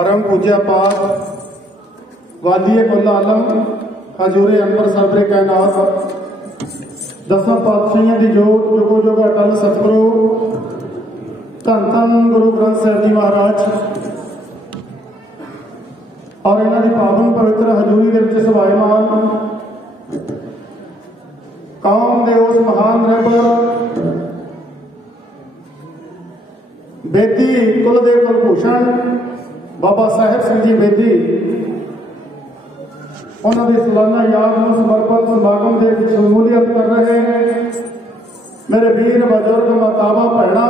परम पूज्य पाक वालिए कुल आलम हजूरे अंबर सरदरे कायनात दसां पातशाहियां दी जोत जुगो जुग अटल सतगुरु धन धन गुरु ग्रंथ साहिब जी महाराज और इन्हां दी पावन पवित्र हजूरी दे विच सवाईमान कौम दे उस महान रहबर बेदी कुलदेव कुलभूषण बाबा साहेब सिंह जी बेदी उन्होंने सालाना याद में समर्पित समागम के शमूलियत कर रहे हैं। मेरे वीर बजुर्ग मातावा भैणा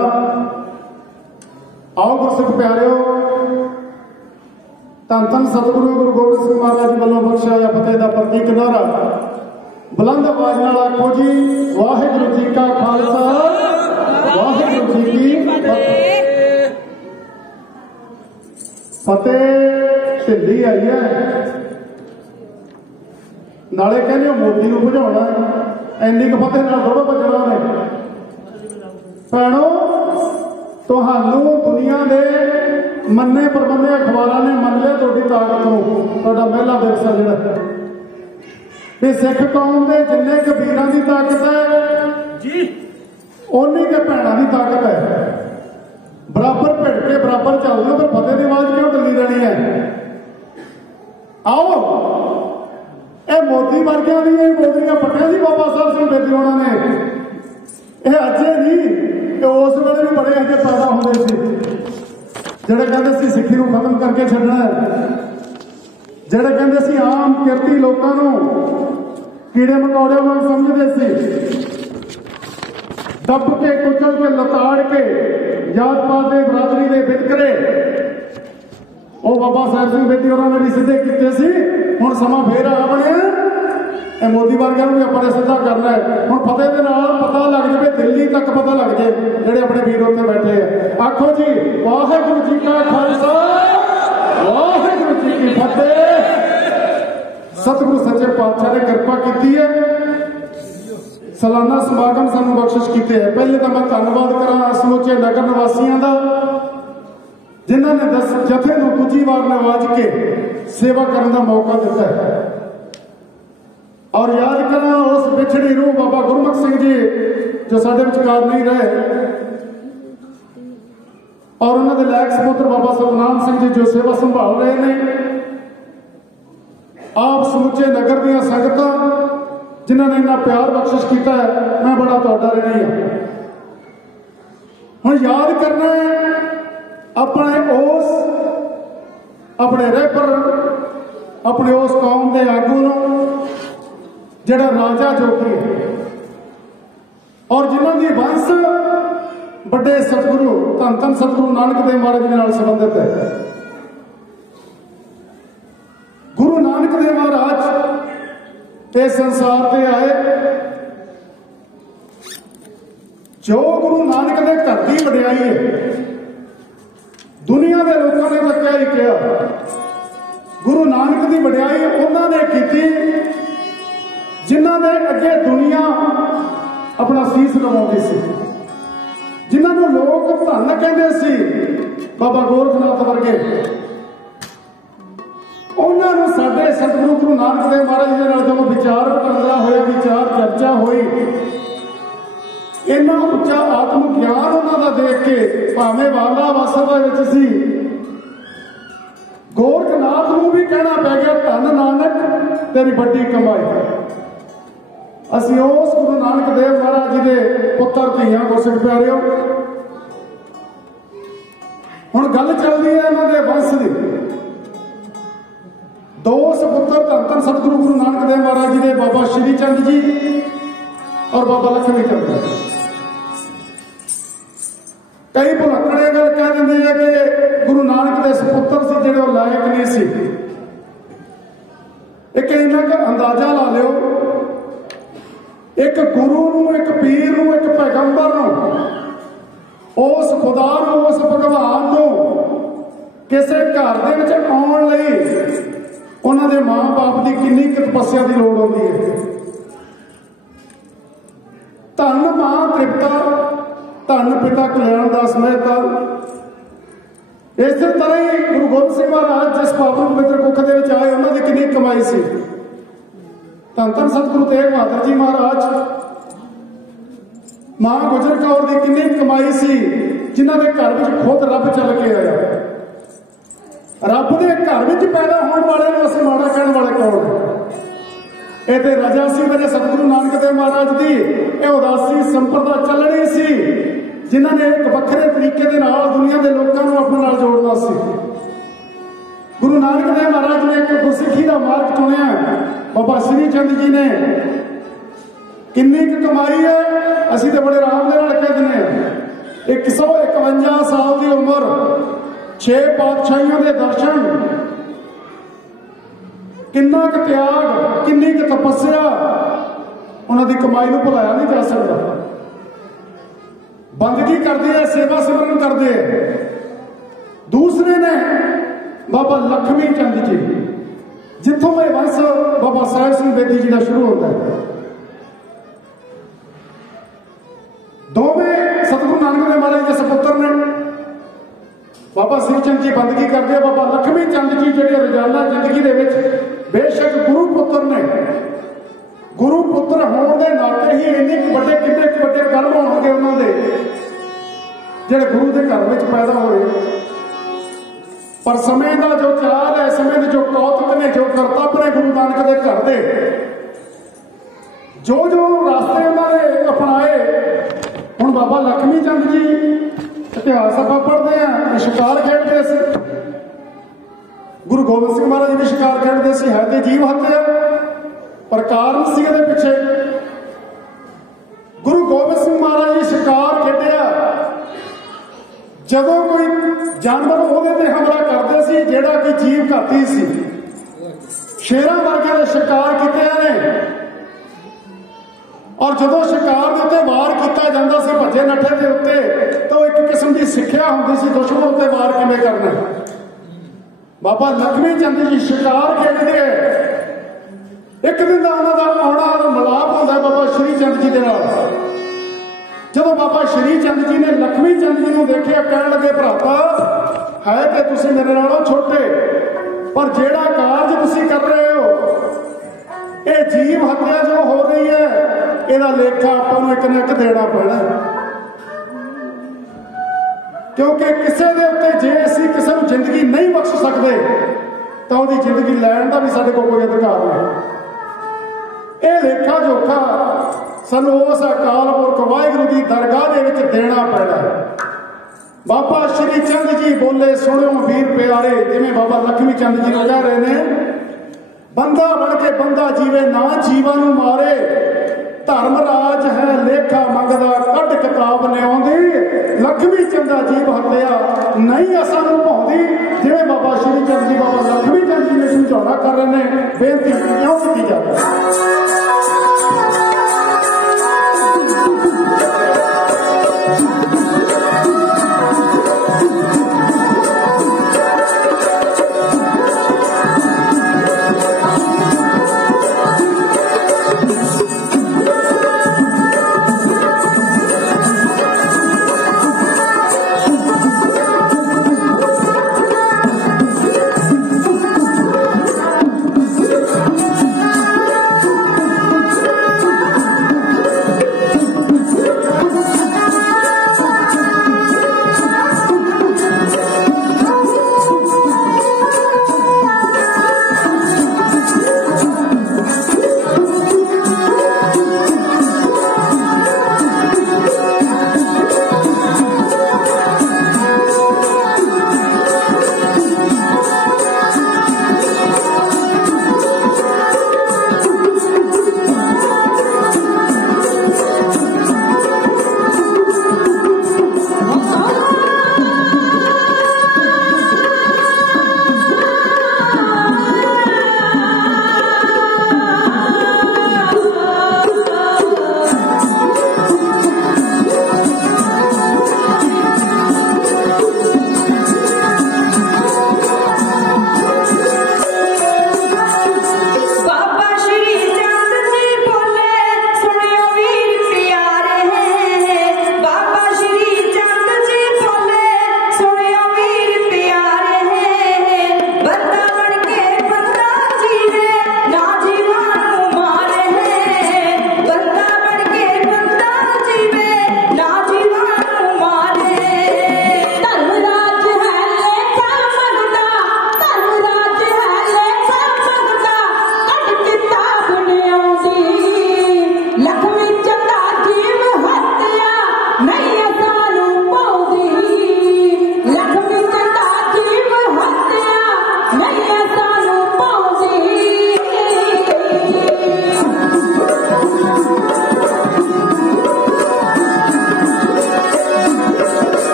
आओ गुरसिख प्यारिओ धन धन सतगुरु गुरु गोबिंद सिंह महाराज वालों बख्शा या फतेह का प्रतीक नारा बुलंद आवाज नाल आखो जी वाहिगुरू जी का खालसा वाहिगुरू जी की फतेह। फतेह ढिल्ली आई है नाले कहने मोदी को भजाना इन्नी क फतेह नाल थोड़ा बचना ने भैणो तुहानू दुनिया के मन्ने परमन्ने अखबारों ने मन लिया तुहाडी ताकत नूं तुहाडा महिला दिवस है जिहड़ा भी सिख कौम के जिन्ने क वीरां की ताकत है जी उन्नी के भैणों की ताकत है। बराबर भिड़ के बराबर चल दो पर फतेह की आवाज क्यों ढली रहनी है। आओ ये मोदी वर्गिया मोदियां पट्टिया सी बाबा साहब सिंह बेदी होना ने यह अजे नहीं उस वेले भी बड़े अजे पैदा होते जेड़े कहते सिक्खी को खत्म करके छड्डना जेड़े कहते आम किरती लोगों कीड़े मकौड़े वांग समझते सी दब के कुचल के लताड़ के जात पात के बरादरी के वितकरे वो बाबा साहब सिंह बेदी उन्होंने भी सीधे किए हुण समा फिर आ बने मोदी वर्गिया भी अपने सीधा करना है। हुण फतेह दे नाल पता लग जाए दिल्ली तक पता लग जाए जेडे अपने वीर उत्ते बैठे हैं। आखो जी वाहिगुरू जी का खालसा वाहिगुरू जी की फतेह। सतगुरु सच्चे पातशाह ने कृपा की है सालाना समागम सानू बख्शिश किए है। पहले तो मैं धन्यवाद करा समूचे नगर निवासियों का जिन्होंने जथे को दूजी बार नवाज के सेवा करने का मौका दिता है और याद करा उस बिछड़ी रूह बाबा गुरमुख सिंह जी जो साडे विचकार नहीं रहे और उन्होंने लैक सपुत्र बाबा सतनाम सिंह जी जो सेवा संभाल रहे हैं। आप समूचे नगर दी संगतां जिन्होंने इन्ना प्यार बख्शिश किया है मैं बड़ा तुहाडा ऋणी हां। हुण याद करना है अपने रहबर अपने उस कौम के आगू जिहड़ा राजा जोगी है और जिन्हों की वंश बड़े सतगुरु धन धन सतगुरु नानक देव महाराज जी नाल संबंधित है। गुरु नानक देव महाराज इस संसार से आए जो गुरु नानक के घर की वडियाई है दुनिया के लोगों ने तो क्या ही किया गुरु नानक की वडियाई उन्होंने की जिन्होंने अगे दुनिया अपना शीश नवाती सी जिन्होंने लोग धन कहते सी बाबा गोरखनाथ वर्गे उन्होंने साडे सतगुरु गुरु नानक देव महाराज जी नाल जब विचार वटांदरा होया विचार चर्चा हुई इन्ना उच्चा आत्म ज्ञान उन्होंने देख के भावें वाला वासदा सी गोरखनाथ को भी कहना पै गया धन नानक तेरी बड़ी कमाई। असी उस गुरु नानक देव महाराज जी के पुत्र धीआं गुरसिख प्यारिओ हुण गल चलदी है इन्होंने वंश की दो सपुत्र धन धन सतगुरु गुरु नानक देव महाराज जी के बाबा श्री चंद जी और बाबा लक्ष्मी चंद। कई भुलक्कड़े गल कह देंगे है कि गुरु नानक के सपुत्र से जिहड़े लायक नहीं सी। एक इन्ना का अंदाजा ला लियो एक गुरु नूं एक पीर नूं एक पैगंबर नूं उस खुदा नूं उस भगवान नूं किसी घर दे विच आउण लई उन्हां दे मां बाप की किन्नी तपस्या की लोड़ होती है। धन मां तृप्ता धन पिता कल्याण दास मेहता इस तरह ही गुरु गोबिंद सिंह महाराज जिस पावन पवित्र कुख दे विच आए उन्होंने कितनी कमाई सी। धन धन सतगुरु तेग बहादुर जी महाराज, मां गुजर कौर की कितनी कमाई सी, जिन्हों के घर में खुद रब चल के आया। रब के घर में पैदा होने वाले असीं माड़ा कहने वाले कौन है? ये तो रजा सी वजह सतगुरु नानक देव महाराज की यह उदासी संप्रदा चलनी सी, जिन्होंने एक वक्रे तरीके के नाल दुनिया के लोगों को अपने नाल जोड़ना सी। गुरु नानक देव महाराज ने एक गुरसिखी का मार्ग चुनिया। बाबा श्री चंद जी ने किन्नी कमाई है, असीं तो बड़े आराम के नाल कह दिंदे 151 साल की उम्र, 6 पातशाहियों के दर्शन, किन्ना क त्याग, किन्नी क तपस्या, उन्होंने कमाई को भुलाया नहीं जा सकता। बंदगी करते हैं, सेवा सिमरन करते हैं। दूसरे ने बाबा लक्ष्मी चंद जी, जिथों यह वंश बाबा साहिब सिंह बेदी जी का शुरू होता है। दोवें सतगुरु नानक देव महाराज के सपुत्र ने। बाबा श्री चंद जी बंदगी करते हैं, बाबा लक्ष्मी चंद जी जो रोजाना जिंदगी के बेशक गुरु पुत्र ने। गुरु पुत्र होने के नाते ही इन्ने बड़े कितने बड़े कर्म होंगे उन्होंने जेडे गुरु के घर में पैदा हुए। पर समय का जो चाल है, समय के जो कौतुक ने, जो करतब ने गुरु नानक के घर के, जो जो रास्ते उन्होंने अपनाए। हुण बाबा लक्ष्मी चंद जी इतिहास आप पढ़ते हैं, शिकार खेडते थे। गुरु गोबिंद सिंह महाराज भी शिकार खेडते थे। है तो जीव हत्या, पर कारण सी ये पिछे। गुरु गोबिंद सिंह महाराज जी शिकार खेडिया जदों कोई जानवर ਉਹਦੇ ਤੇ हमला करते सी जेड़ा कि जीव घाती सी। शेरां वर्गे दे शिकार कीते ने, और जदों शिकार के उत्ते वार किया जाता सी भज्जे नठे के उत्ते, तो एक किस्म की सिक्ख्या होंदी सी दुश्मन उत्ते वार किवें करना। बाबा लक्ष्मी चंद जी शिकार खेडदे एक दिन का उन्होंने आना मिलाप होता है बाबा श्री चंद जी के नाल। जब बाबा श्री चंद जी ने लक्ष्मी चंद जी को देखिया, कह लगे भराता है कि तुसीं मेरे नालों छोटे, पर जेड़ा कारज तुसीं कर रहे हो, ये जीव हत्या जो हो रही है, ਇਹਦਾ लेखा आपको एक न एक देना पैना। क्योंकि किसी के उत्ते जे असीं किसी को जिंदगी नहीं बख्श सकते, तो उसकी जिंदगी लैण का भी साडे कोल कोई अधिकार नहीं। यह लेखा जोखा सानू उस अकाल पुरख वाहिगुरू की दरगाह दे विच देना पैना। बाबा श्री चंद जी बोले, सुनो वीर प्यारे, जिवें बाबा लक्ष्मी चंद जी कह रहे ने, बंदा बन के बंदा जीवे ना जीवा नू मारे, धर्म राज है लेखा मंगदा, कट किताब लियाउंदी, लक्ष्मी चंदा जीव हत्या नहीं असां नूं भाउंदी। जिवें बाबा श्री चंद जी बाबा लक्ष्मी चंद जी ने समझौता कर रहे हैं, बेनती क्यों की जाए।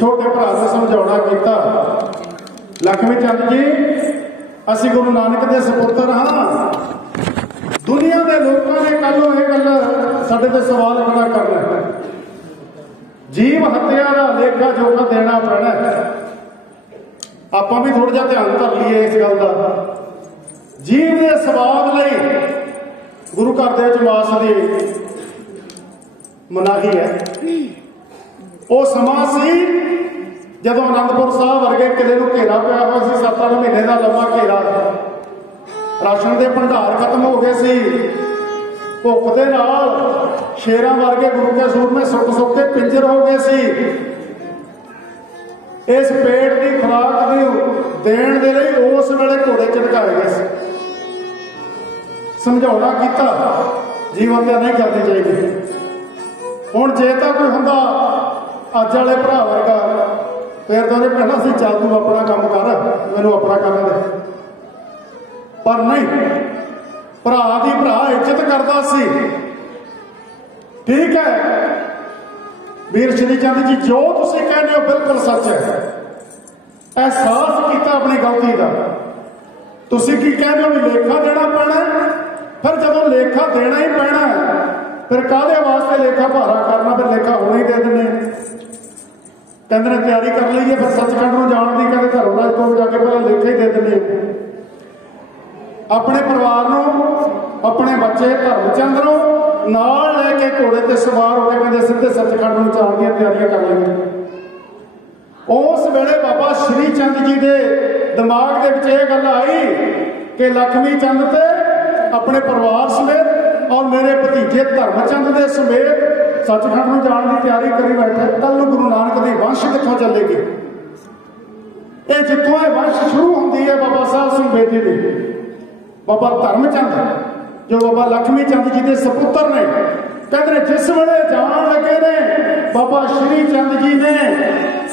छोटे भरा ने समझाना किया। लक्ष्मी चंद जी असी गुरु नानक दे दे सपुत्र हाँ। दुनिया के लोगों ने कल ये गल साडे ते सवाल खड़ा करना है। जीव हत्या का लेखा जोखा देना पैना है। आप भी थोड़ा जिहा ध्यान कर लीए इस गल का। जीव के स्वाद लई गुरु घर दे विच मास दी मनाही है। वो समा सी जदों आनंदपुर साहब वर्गे किले नूं घेरा पिया हुआ सी, 7-8 महीने का लंबा घेरा, राशन के भंडार खत्म हो गए सी, भुख दे नाल शेरां वर्गे गुरु के सूर में सुक सुक के पिंजर हो गए सी। इस पेट की खुराक देण दे लई उस वेले घोड़े झटकाए गए सी। समझौता किया जीव हत्या नहीं करनी चाहिए। हुण जे तां कोई हुंदा अज वाले भरा वर्गा फिर तो उन्हें कहना सी चल तू अपना काम कर, मैनू अपना करन दे। पर नहीं, भरा की भरा इज्जत करता सी। ठीक है वीर श्री चंद जी, जो तुसीं कहते हो बिल्कुल सच है। एहसास किया अपनी गलती का। तुसीं की कहते हो भी लेखा देना पैना, फिर जब लेखा देना ही पैना फिर काहदे वास्ते लेखा भारा करना, फिर लेखा होना ही दे देने। कहते ने तैयारी कर लीए, फिर सचखंड में जाने की कहते घरों राज को जाके पहले लेखा ही दे देने। अपने परिवार नूं, अपने बच्चे धर्मचंद नूं नाल लैके घोड़े ते सवार हो के कहते सीधे सचखंड में जाण दी तैयारियां कर लेंगे। उस वेले बाबा श्री चंद जी के दिमाग के विच यह गल आई कि लक्ष्मी चंद ते अपने परिवार समेत और मेरे भतीजे धर्मचंद के समेत सचखंड में जाने की तैयारी करी बैठे। कल गुरु नानक की वंश कितों चलेगी? ये जितों यह वंश शुरू होती है बाबा साहब सिंह बेदी की, बाबा धर्मचंद जो बाबा लक्ष्मी चंद जी के सपुत्र ने, कहते जिस वेले जान लगे ने बाबा श्री चंद जी ने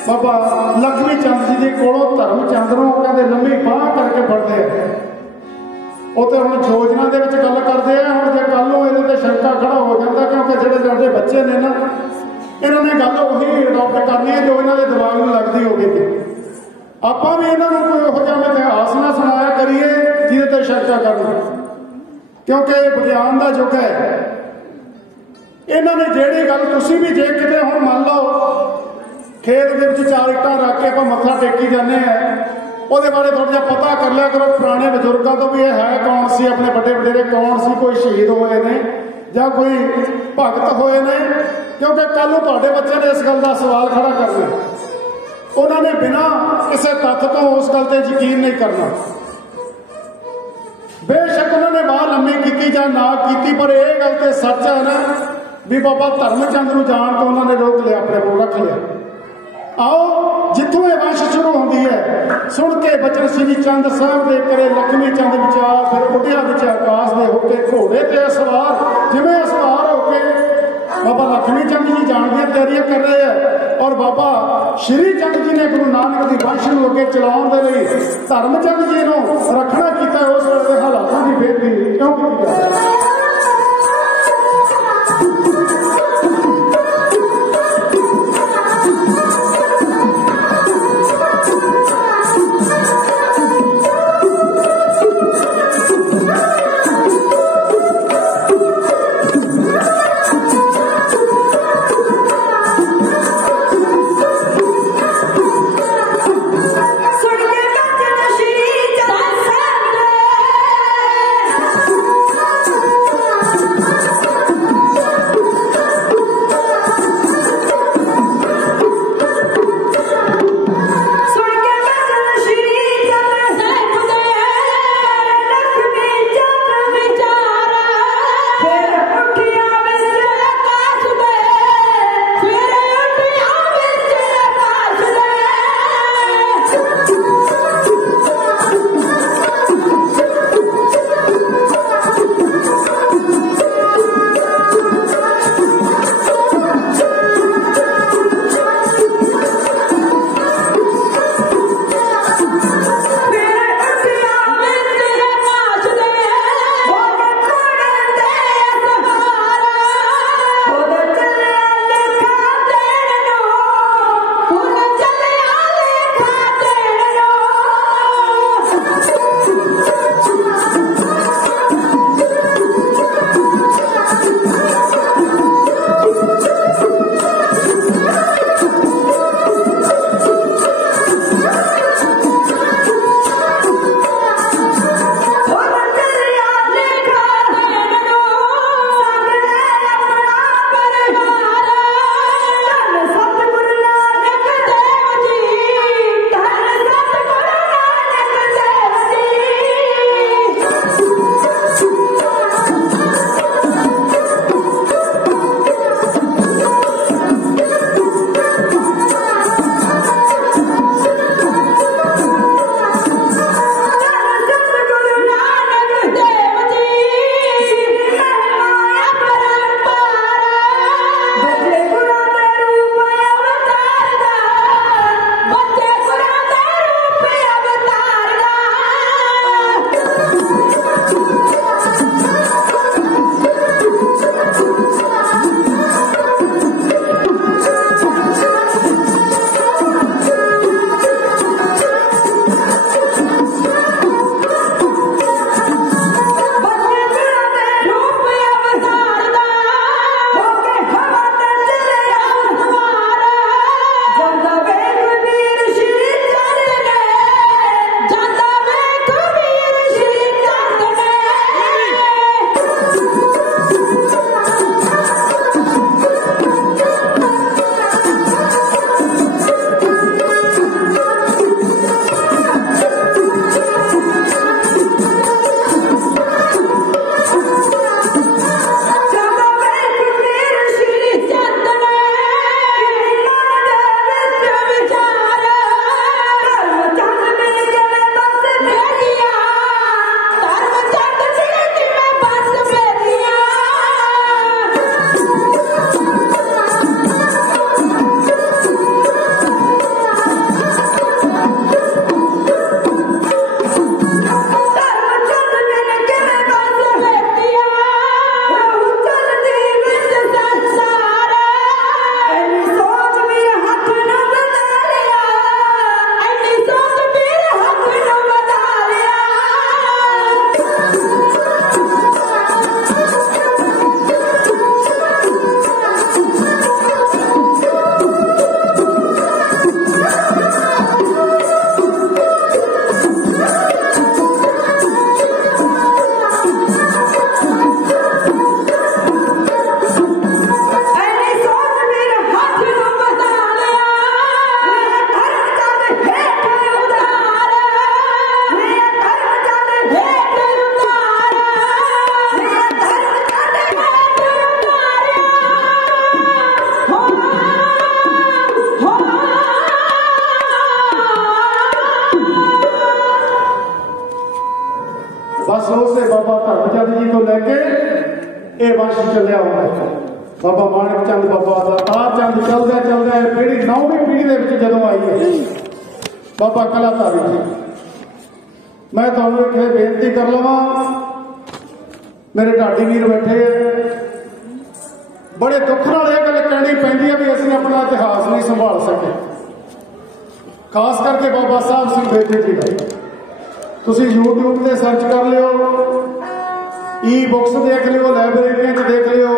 बाबा लक्ष्मी चंद जी के कोलों धर्मचंद नूं कहते लंबी बांह करके फड़ते हैं। वो तो हम योजना के गल करते हैं। हम जो कल ये शंका खड़ा हो जाता, क्योंकि जोड़े जोड़े बच्चे ने ना इन्होंने गल उही अडोप्ट करनी है जो इन्होंने दिमाग में लगती होगी। आप भी इन्होंने कोई यहो जिहा इतिहास ना सुनाया करिए जिहदे शंका करना, क्योंकि विज्ञान का युग है। इन्होंने जिहड़ी गल तुसीं भी जे किते हुण मान लो खेत के विच 4 इट्टां रख के आपां मत्था टेकी जाने ਉਹਦੇ बारे थोड़ा जिहा पता कर लिया करो पुराने बजुर्गों तो भी है कौन सी, अपने बड़े वडेरे कौन सी, कोई शहीद होए ने या कोई भगत होए ने। क्योंकि कल नूं तुहाडे बच्चे ने इस गल का सवाल खड़ा करना, उन्होंने बिना किसी तत्थ तो उस गल ते यकीन नहीं करना। बेशक उन्होंने बाह लंबी की या ना की, पर यह गल तो सच है ना भी बाबा धर्मचंद नूं जाण तो उन्होंने रोक लिया, अपने को रख लिया। आओ जिथों यह वंश शुरू होती है सुन के बचन श्री चंद साहब दे करे लक्ष्मी चंद विचार, फिर उड्डिया विच आकाश दे होके घोड़े ते सवार, जिवें सवार होके बाबा लक्ष्मी चंद जी जाण दी तैयारियां कर रहे हैं। और बाबा श्री चंद जी ने गुरु नानक की वंश नूं अगे चलाउण दे लई धर्मचंद जी नूं रखना कीता। उस वेले हालातां की बेनती क्यों कीती जाए? सुन के बस उसे बाबा धर्मचंद जी तो लैके ये वंश चलिया हुआ बाबा माणक चंद बाबा अवतार चंद चलदा चलदा पीढ़ी 9वीं पीढ़ी जदों आई है बाबा कलाधारी जी। मैं तुहानूं एक बेनती कर लवां, मेरे ढाडी वीर बैठे बड़े दुख नाल यह गल कहनी पैंदी है भी असीं अपना इतिहास नहीं संभाल सके, खास करके बाबा साहब सिंह बेदी जी का। तुसीं यूट्यूब ते सर्च कर लियो, ई बुक्स देख लियो, लाइब्रेरियां देख लियो।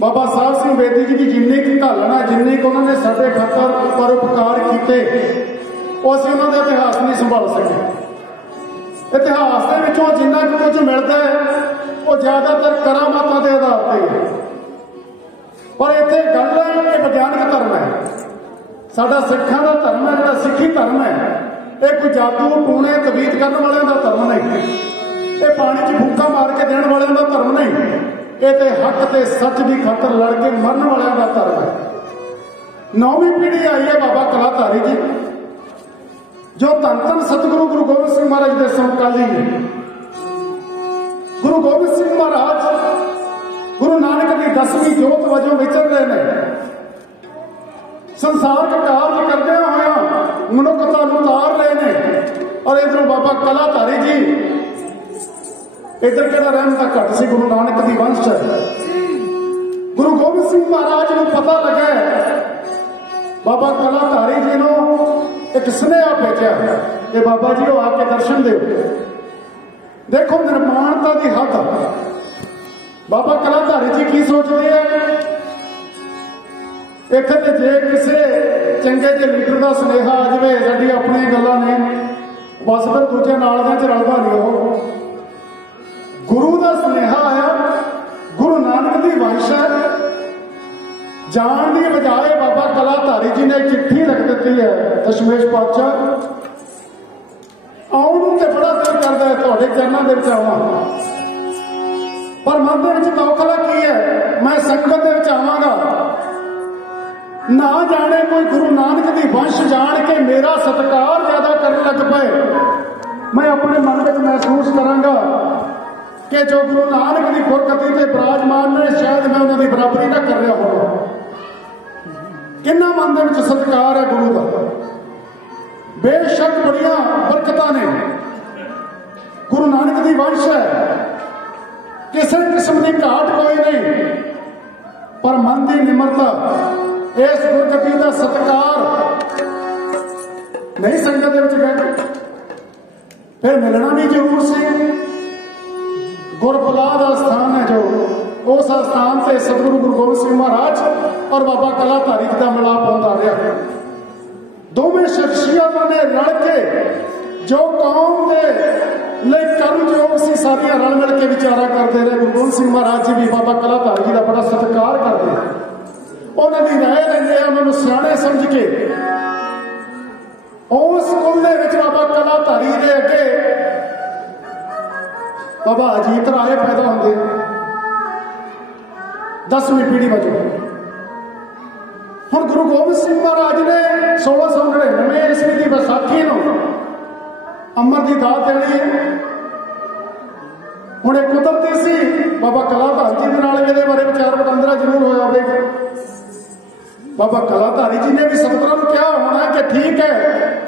बाबा साहब सिंह बेदी जी की जिन्नी की घालना, जिन्नी को उन्होंने साडे खातर परोपकार किए, वो असीं उन्होंने इतिहास नहीं संभाल सके। इतिहास के विचों जिन्ना कुछ मिलता है वो ज्यादातर करामातां के आधार पर है, पर इत्थे गल है कि विज्ञानक धर्म है, साडा सिखां दा धर्म है, जिहड़ा सिੱਖੀ धर्म है, ये कोई जादू टूने तबीत करने वाले का धर्म नहीं, ये पानी च फूका मार के देने वाले का धर्म नहीं, ये तो हक ते सच की खातर लड़ के मरन वाले का धर्म है। 9वीं पीढ़ी आई है बाबा कलाधारी जी, जो धन धन सतगुरु गुरु गोबिंद सिंह महाराज के समकाली ने। गुरु गोबिंद सिंह महाराज गुरु नानक की 10वीं जोत वजों विचर रहे हैं, संसार का कार्य करदे होया मनुखता नूं तार रहे हैं। और इधरों बाबा कलाधारी जी, इधर कहना रहम का घट से गुरु नानक की वंश है। गुरु गोबिंद सिंह महाराज को पता लगे, बाबा कलाधारी जी ने एक स्नेहा भेजा कि बाबा जी आके दर्शन दो। देखो निर्माणता की हद, बाबा कलाधारी जी की सोचते हैं, इतने जे किसी चंगे जे लीडर का सुनेहा आ जाए, साडी अपनी गल्लां ने बस फिर दूजे नाल च रलदा नहीं। वो गुरु का सुनेहा आया, गुरु नानक की वंश है, जान की बजाय बाबा कलाधारी जी ने चिट्ठी लिख दी है दशमेश पातशाह, आउण ते बड़ा दिल करता है तुहाडे चरणों के आवां, पर मन के तौखला की है, मैं संगत के आवांगा, ना जाने कोई गुरु नानक की वंश जान के मेरा सत्कार ज्यादा करने लग पे। मैं अपने मन में महसूस करांगा कि जो गुरु नानक की गुरगति से विराजमान ने, शायद मैं उन्होंने बराबरी ना कर रहा होगा। किन्ना मन के सत्कार है गुरु का, बेशक बड़िया बरकतां ने, गुरु नानक की वंश है, किसी किस्म की घाट कोई नहीं, पर मन की निमरता, इस गुरगति का सत्कार नहीं संगत गए, फिर मिलना भी जरूर से। गुरबला का स्थान है जो, उस स्थान से सतगुरु गुरु गोबिंद सिंह महाराज और बाबा कलाधारी जी का मिलाप होता रहा। दोवें शख्सियत ने रल के जो कौम के लिए कर्मयोग सी सारियां रल मिल के विचारा करते रहे। गुरु गोबिंद सिंह महाराज जी भी बाबा कलाधारी जी का बड़ा सत्कार करते, उन्होंने राय लेंगे, उन्होंने सियाने समझ के उस कुल के बाबा कलाधारी के अगे बाबा अजीत राय पैदा होंगे 10वीं पीढ़ी वजों। हुण गुरु गोबिंद सिंह महाराज ने 1699 ईस्वी की बैसाखी को अमर की दात देनी है। हुण एक कुदरती सी बाबा कलाधारी जी के नाल मेरे बारे विचार वटांदरा जरूर होया होवेगा। बाबा कलाधारी जी ने भी सतगुरां नूं कहा होना कि ठीक है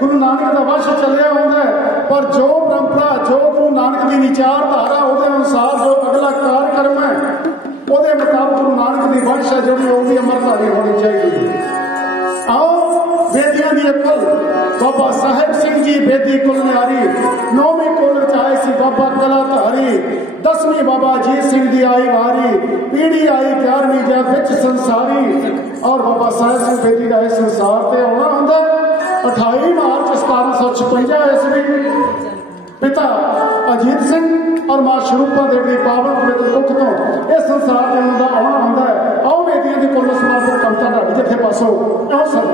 गुरु नानक का वंश चलिया होंदा है, पर जो परंपरा, जो गुरु नानक की विचारधारा, उहदे अनुसार जो अगला कार्यक्रम है, उहदे मुताबिक गुरु नानक की वंश है जिहड़ी वो भी अमरधारी होनी चाहिए। आओ बेदियां दी अकल बाबा साहेब सिंह जी बेदी कुल न्यारी, 9वीं कुल आए सी बाबा कलाधारी, 10वीं बाबा अजीत सिंह दी आई वारी, पीढ़ी आई 11वीं जग विच संसारी, और बाबा साहेब सिंह बेदी का इस संसार से आना होंदा 28 मार्च 1756 ईस्वी। पिता अजीत सिंह और मां शरूपा देवी की पावन पवित्र दुख तो इस संसार के आना होंदा है। आओ बेदियां दी कुल समर्पण कविता ढाडी जिथे पासों आओ सर।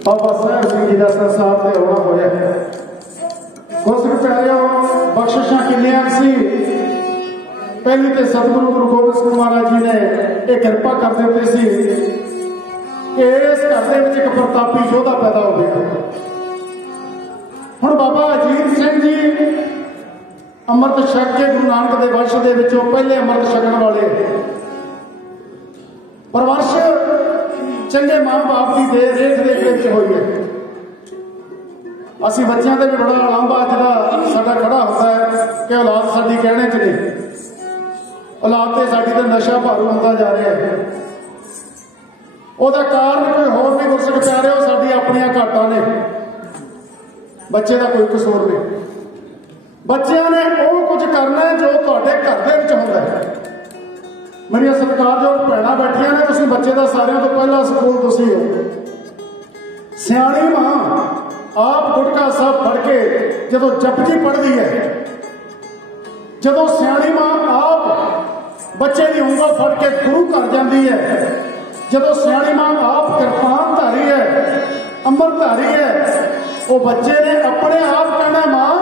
बाबा साहब सिंह जी का संसार से होना होया है। गुरसिख प्यारिओ बख्शिशां किन्नियां सी। पहली तो सतगुरु गुरु गोबिंद सिंह महाराज जी ने एक कृपा कर देते सी कि इस घर दे विच एक प्रतापी योद्धा पैदा हो गया। हुण बाबा अजीत सिंह जी अमृत छक के गुरु नानक दे वंश दे विचों पहले अमृत छकण वाले परवरिश चंगे मां बाप की देख रेख हुई है। असी बच्चों से भी बड़ा लांभा जिहड़ा साडा खड़ा होता है कि औलाद साडी कहने च नहीं, औलाद तो साडी तो नशा भारू होता जा रहा है। उसका कारण कोई होर नहीं गुरसिख प्यारिओ, साडी अपनियां घाटां ने, बच्चे का कोई कसूर नहीं। बच्चों ने वो कुछ करना है जो तुहाडे घर दे विच हुंदा है। मेरिया सत्कारयोग भैणां बैठियां ने, तुसीं बच्चे का सारिਆਂ तो पहला स्कूल तुसीं हो। सियाणी मां आप गुटका साहब पढ़ के जदों जपजी पढ़दी है, जदों सियाणी मां आप बच्चे की उंगल फड़ के गुरु कर जाती है, जदों सियाणी मां आप किरपान धारी है, अमृत धारी है, वो बच्चे ने अपने आप कहना मां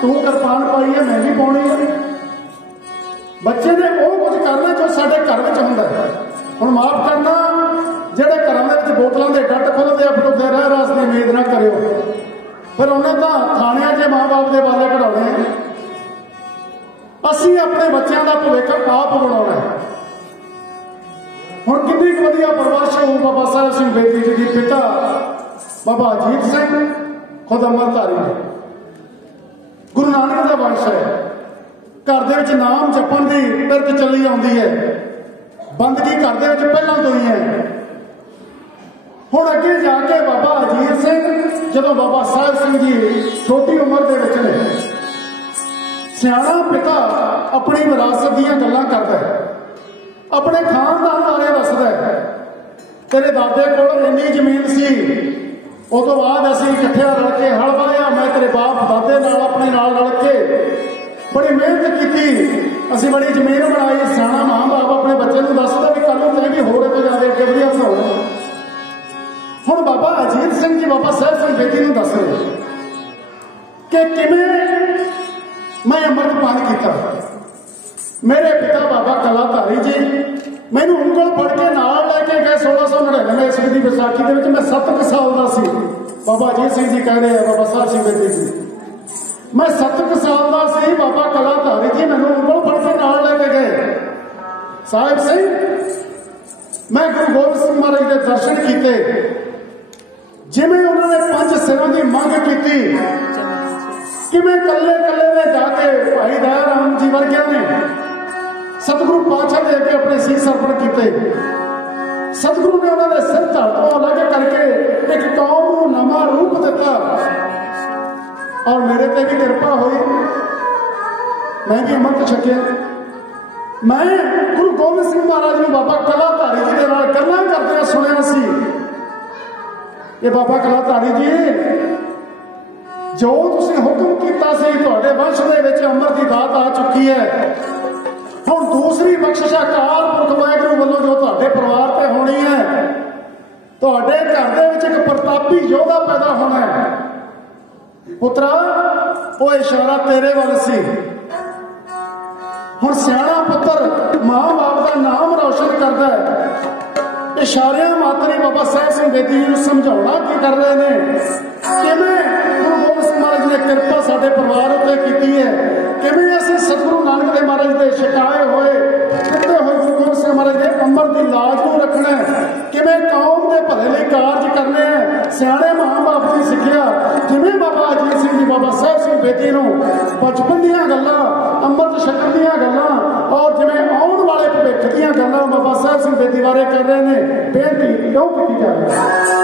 तू किरपान पाई है मैं भी पाउणी है। बच्चे ने वो कुछ करना जो साडे घर में हुंदा है। हुण माफ करना, जिहड़े घरां दे विच बोतलां दे डट खुलदे अपने रह रास की उम्मीद ना करियो, फिर उन्हें तो थाणियां 'च मां बाप के बाले कढाउणे। असीं अपने बच्चों का भविख आप बनाउणा है। हुण कितनी वधिया परवरिश हो बाबा साहब सिंह बेदी जी की पिता बाबा अजीत सिंह खुद अमृतधारी ने, गुरु नानक का वंश है। घर दे विच नाम जपण की पिरत चली आउंदी है, बंदगी घर दे विच पहलां तो ही है। हुण अगे जाके बाबा अजीत सिंह जदों बाबा साहब सिंह जी छोटी उम्र दे विच ने, सियाणा पिता अपनी विरासत दीयां गल्लां करदा है, अपने खानदान बारे दसदा है। तेरे दादे कोल इन्नी जमीन सी, उस तो बाद असीं इकट्ठे रल के हल वाहिया, मैं तेरे बाप दादे नाल अपने नाल रल के बड़ी मेहनत की, असीं बड़ी जमीन बनाई। सियाणा मां बाप अपने बच्चे को दसदा भी कल नूं तैं भी होर तो जाके अगे वधिया बनाउणा। हुण बाबा अजीत सिंह जी बाबा साहब सिंह बेदी नूं दस रहे कि किवें मैं अमृतपान किया। मेरे पिता बाबा कलाधारी जी मैनूं उंगल फड़ के नाल लैके गए 1699 ईस्वी की विसाखी दे विच। मैं 7 साल का सी। बाबा अजीत सिंह जी कह रहे हैं बाबा साहब सिंह बेदी जी, मैं 7 साल का सी। बाबा कलाधारी जी मैनूं उंगल फड़ के नाल लैके गए। साहिब सिंह मैं गुरु गोबिंद सिंह महाराज के दर्शन किए, जिवें उन्होंने 5 सिरों की मंग की, किवें कल्ले कल्ले ने जाके भाई दया राम जी वर्गिया ने सतगुरु पातशाह दे के अपने सीस अर्पण किए। सतगुरु ने उन्होंने सिर धड़ तो अलग करके एक कौम को नवा रूप दिता और मेरे ते भी कृपा हुई, मैं भी अमृत छकिया। मैं गुरु गोबिंद सिंह महाराज ने बाबा कलाधारी जी के नाल गल्लां करदे सुनिया सी कि बाबा कलाधारी जी जो तुसीं हुक्म कीता सी तुहाडे वंश दे विच अमृत की दात आ चुकी है। हुण दूसरी बख्शिश अकाल पुरख वाहिगुरू वल्लों जो तुहाडे परिवार ते होनी है, तुहाडे घर दे विच एक प्रतापी योद्धा पैदा होना है। पुत्रा वो इशारा तेरे वल सी। हुण सियाणा पुत्र मां बाप का नाम रोशन करदा है। इशारियां मातरी बाबा साहब सिंह बेदी जी समझाउणा की कर रहे हैं, किवें गुरु गोबिंद सिंह महाराज ने कृपा साडे परिवार बचपन दी गल्लां, अमृत छकण दी गल्लां और जिवें आउण वाले भविख दी गल्लां बाबा साहब सिंह बेदी बारे कर रहे हैं। बेनती क्यों की जा रही है?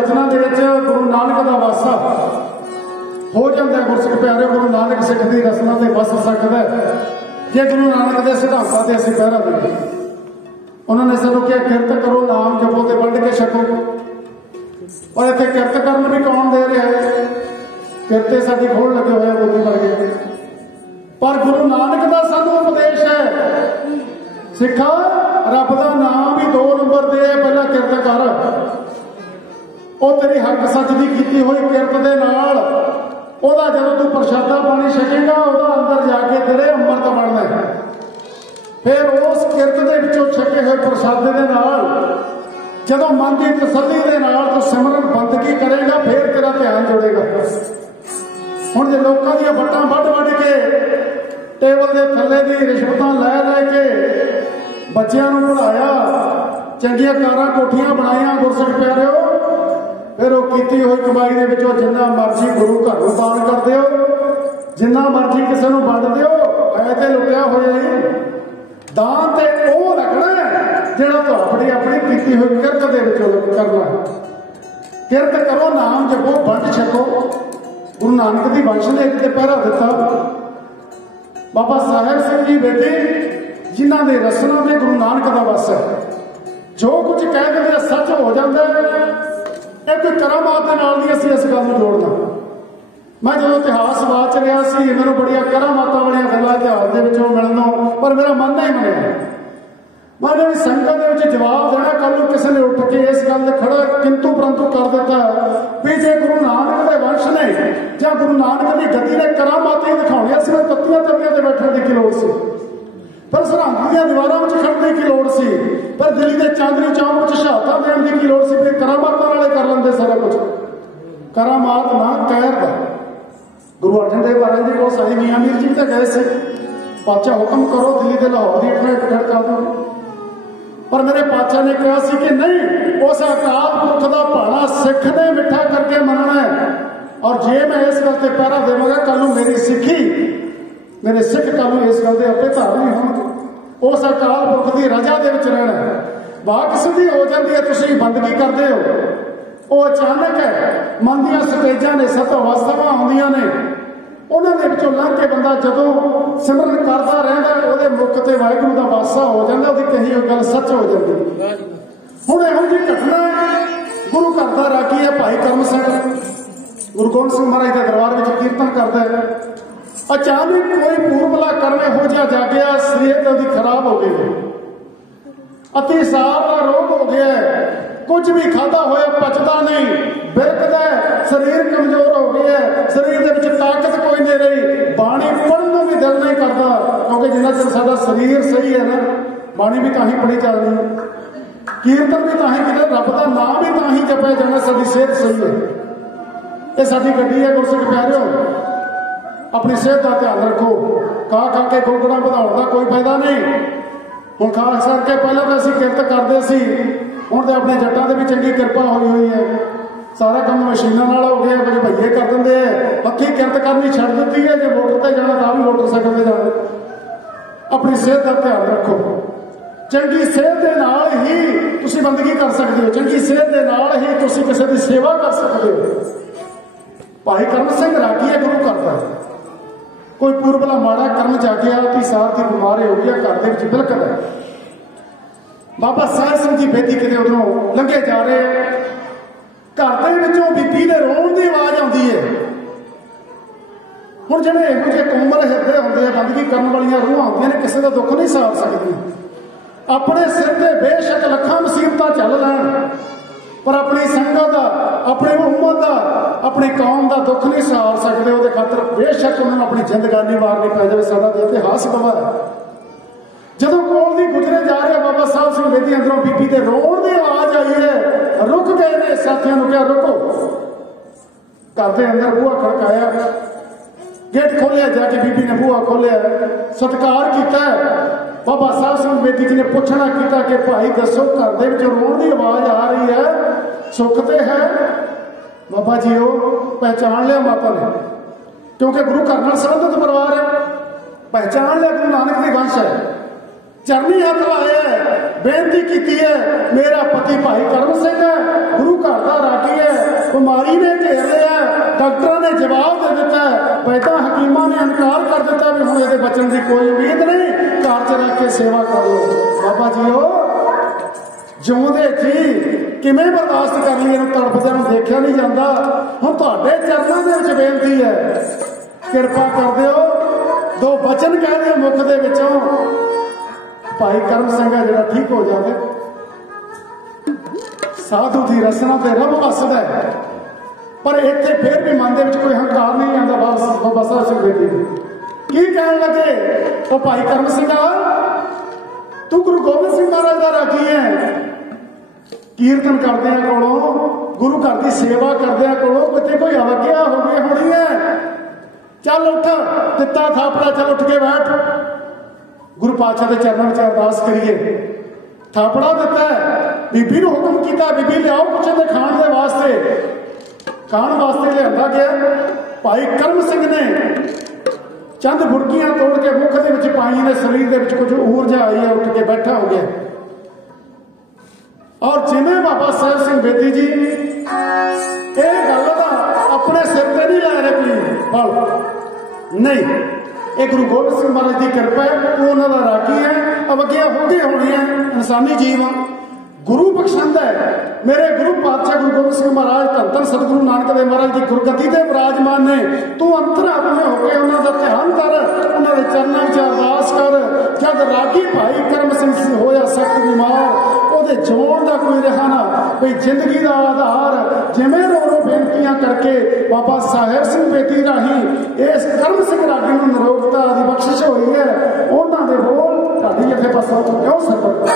बचनों के गुरु नानक का वासा हो जाता है। गुरसिख प्यारे, गुरु नानक सिख की रसना से वस सकता है जे गुरु नानक के सिद्धांतों से असं पहरा देंगे। उन्होंने सानू क्या किरत करो, नाम जपो ते वंड के छको। और इतने किरत करन भी कौन दे रहा है? किरते साडी खोल लगे हुए बोली वर्गे। पर गुरु नानक का सानू उपदेश है, सिखा रब का नाम भी 2 नंबर दे, पहला किरत कर। वो तेरी हक सच की की हुई किरत के नाल ओदा जदों तू प्रशादा पानी छकेगा, ओदा अंदर जाके तेरे अमृत बनना है। फिर उस किरत के विचों छके हुए प्रशादे के नाल जदों मन की तसल्ली के नाल तू सिमरन बंदगी करेगा, फिर तेरा ध्यान जुड़ेगा। हुण जे लोकां दी वट्टां वड्ड के टेबल के थल्ले दी रिश्वतां लै के बच्चों को पढ़ाया, चंगियां कारां कोठियां बनाईयां, गुरसिख प्यारिओ, फिर वो की हुई कमाई के विचों जिन्ना मर्जी गुरु घर को दान कर दिओ, जिन्ना मर्जी किसी को वंड दिओ, है तो लुटिया होया ही। दान ते वो लगना है जिहड़ा तो अपनी अपनी की हुई किरत दे विचों करना है। किरत करो, नाम जपो, वंड छको। गुरु नानक की वंश ने एक पहरा दिता। बाबा साहेब सिंह जी बेटी जिन्हों के रसना में गुरु नानक का वस है, जो कुछ कह देते सच हो जाता है। एक करामात के नाल नहीं असीं इस गल नूं जोड़ना। मैं जो इतिहास वाच रहा सी, मैनूं बड़िया करामातां वालियां गल्लां इतिहास दे विचों मिलणों, पर मेरा मन नहीं मनिया। मैं इन्हां दी संगत दे विच जवाब देना, कल नूं किसी ने उठ के इस गल ते खड़ा किंतु परंतु कर दिता भी जे गुरु नानक के वंश ने जां गुरु नानक की गद्दी ने करामातां दिखाउणियां सी, तत्तियां तवियां ते बैठण दी की लोड़ सी, पर सरहंद दी दीवारां विच खड़ने की लोड़ सी, पर दिल्ली के चांदनी चौक में शहादतां देण दी की लोड़ सी। फिर करामातां नाले कर लेंदे सारा कुछ। करामात ना कहर दा। गुरु अर्जन देव महाराज जी को साई मियां मीर जी तो गए थे, पातशाह हुक्म करो दिल्ली के लाहौर की टिकट कर दो, पर मेरे पातशाह ने कहा सी कि नहीं, उस अकाल पुरख का भाणा सिख ने मिठा करके मनना है। और जे मैं इस गल से पहरा देवांगा, कल मेरी सिखी मेरे सिख कल इस गल के अपने धार्मी होंगे। उस अकाल पुरख की रजा दे विच रहना है। वाक सिद्धि हो जाती है, तुसीं बंदगी करते हो, वो अचानक है। मन दी स्टेजां ने, सत अवस्थावां आउंदियां ने, उन्हां दे विचों लंघ के बंदा जदों सिमरन करदा रहिंदा, उहदे मुख ते वाहिगुरू दा वासा हो जांदा, उहदी कही होई गल सच हो जांदी। हुण इहो जी घटना गुरु घर दा रागी है भाई करम सिंह, गुरु गोबिंद सिंह महाराज के दरबार में कीर्तन करता है। अचानक कोई पूर्वला कर्म हो जागया, सेहत उहदी खराब हो गई, अतिसार का रोग हो गया, कुछ भी खाता होया पचता नहीं, बिरकदा, शरीर कमजोर हो गया, शरीर के विच ताकत कोई नहीं रही, बाणी पढ़ने भी दिल नहीं करता, क्योंकि जिन्ना चਿਰ साडा शरीर सही है ना, बाणी भी तां ही पढ़ी चलनी, कीर्तन भी तां ही किते, रब दा नाम भी तां ही जपया जाना, साडी सेहत सही है। ये साडी गड्डी है गुरसिख प्यारिओ, अपनी सेहत का ध्यान रखो। खा खा के गोगड़ा बढ़ाने का कोई फायदा नहीं। हुण खास करके पहले तो असीं किरत करते सी, हुण तो अपने जट्टां ते भी चंगी किरपा हुई है, सारा काम मशीनों नाल हो गया, कुछ भईए कर देंगे, हथी किरत करनी छड्ड दित्ती है। जे मोटर ते जाना तां भी मोटरसाइकिल ते जाना। अपनी सेहत का ध्यान रखो। चंगी सेहत के नाल ही तुसीं बंदगी कर सकते हो, चंगी सेहत के नाल ही तुसीं किसी की सेवा कर सकते हो। भाई करम सिंह रागी है गुरु करता है, कोई पूर्वला माड़ा कर्म जागया, अतिसार की बीमारी हो गई, घर के बिल्कुल है। बाबा साहब सिंह जी बेदी किते उधरों लंघे जा रहे, घर के विचों बीबी ने रोण की आवाज आती है। हुण जिहड़े इहो जिहे कोमल हिरदे हुंदे आ, बंदगी करन वालियां रूहां हुंदियां ने, किसी का दुख नहीं सार सकदियां। अपने सिर ते बेशक लखां मुसीबतां चल लैण, पर अपनी संगत का, अपनी उम्मत का, अपनी कौम का दुख नहीं सहार सकते। वो खातर बेशक उन्होंने अपनी जिंदगानी मारनी पै जाए, साडा तो इतिहास गवाह है। जदों कोल दी गुजरे जा रहे बाबा साहब सिंह बेदी, अंदरों बीबी के रोण की आवाज आई है, रुक गए ने। साथियों ने कहा रुको, घर के अंदर बूहा खड़काया, गेट खोलिया, जाके बीबी ने बूहा खोलिया, सत्कार किया। बाबा साहब सिंह बेदी जी ने पूछना किया कि भाई दसो, घर के रोण की आवाज आ रही है, सुख तो है? बाबा जी वो पहचान लिया माता ने, क्योंकि गुरु घर नाल संबंधित परिवार है, पहचान लिया गुरु नानक की वंश है। चरनी हथ लाए बेनती की है। मेरा पति भाई करम सिंह है, गुरु घर का रागी है, बीमारी ने घेर लिया, डॉक्टर ने जवाब दे दिता, वैदा हकीमां ने इनकार कर दिता भी हुण इहदे बचन की कोई उम्मीद नहीं, घर च रख के सेवा कर लो। बाबा जी जिउंदे जी किवें बर्दाश्त कर लिए, तड़पदे नूं देखिया नहीं जाता। हुण तुहाडे चरनां दे विच बेनती है, किरपा कर दिओ, दो बचन कह दिओ मुख दे विचों, भाई करम सिंह है जिहड़ा ठीक हो जाए। साधु की रसना ते रब वसदा है, पर इत्थे फिर भी मन दे विच कोई हंकार नहीं आता। बाबा साहब सिंह बेदी की कहण लगे, ओ भाई करम सिंह तू गुरु गोबिंद सिंह महाराज का रागी है, कीर्तन करदे कोलों गुरु घर की सेवा करदे कोलों किते कोई अवज्ञा हो गई होनी है। चल उठ, दिता थापड़ा, चल उठ के बैठ, गुरु पातशाह के चरणों में अरदास करिए। थापड़ा दिता है, बीबी ने हुक्म किया, बीबी लियाओ कुछ इहदे खाण दे वास्ते। खाण वास्ते लिआंदा गया। भाई करम सिंह ने चंद बुरकियां तोड़ के मुख दे विच पाई ने, शरीर दे विच कुछ ऊर्जा आई है, उठ के बैठा हो गया। और जिवें बाबा साहब सिंह बेदी जी ये गल अपने सिर पर नहीं लै रहे कोई बल नहीं, ये गुरु गोबिंद सिंह महाराज की कृपा है, वो उन्होंने रागी है। अवज्ञा होगी होनी है, इंसानी जीव गुरु बख्शंद है। मेरे गुरु पातशाह गुरु गोबिंद सिंह महाराज धन धन सतगुरु नानक देव महाराज की गुरगद्दी ते विराजमान ने। तू अंतरात्मा होकर उन्होंने ध्यान कर, उन्होंने चरणों में अरदास कर। जब रागी भाई करम सिंह होया सख्त बीमार, ਉਹਦੇ ਜਿਉਣ ਦਾ ਕੋਈ ਰਿਹਾ ਨਾ, ਬਈ ਜ਼ਿੰਦਗੀ ਦਾ ਆਧਾਰ ਜਿਵੇਂ ਰੋ ਰੋ ਬੇਨਤੀਆਂ ਕਰਕੇ ਬਾਬਾ ਸਾਹਿਬ ਸਿੰਘ ਬੇਦੀ ਰਾਹੀਂ ਇਸ ਕਰਮ ਸਿੰਘ ਰਾਗੀ ਨੂੰ ਨਿਰੋਗਤਾ ਦੀ ਬਖਸ਼ਿਸ਼ ਹੋਈ ਹੈ। ਉਹਨਾਂ ਦੇ ਬੋਲ ਤੁਹਾਡੀ ਇੱਥੇ ਪਾਸੋਂ ਕਿਉਂ ਸਰਬਤ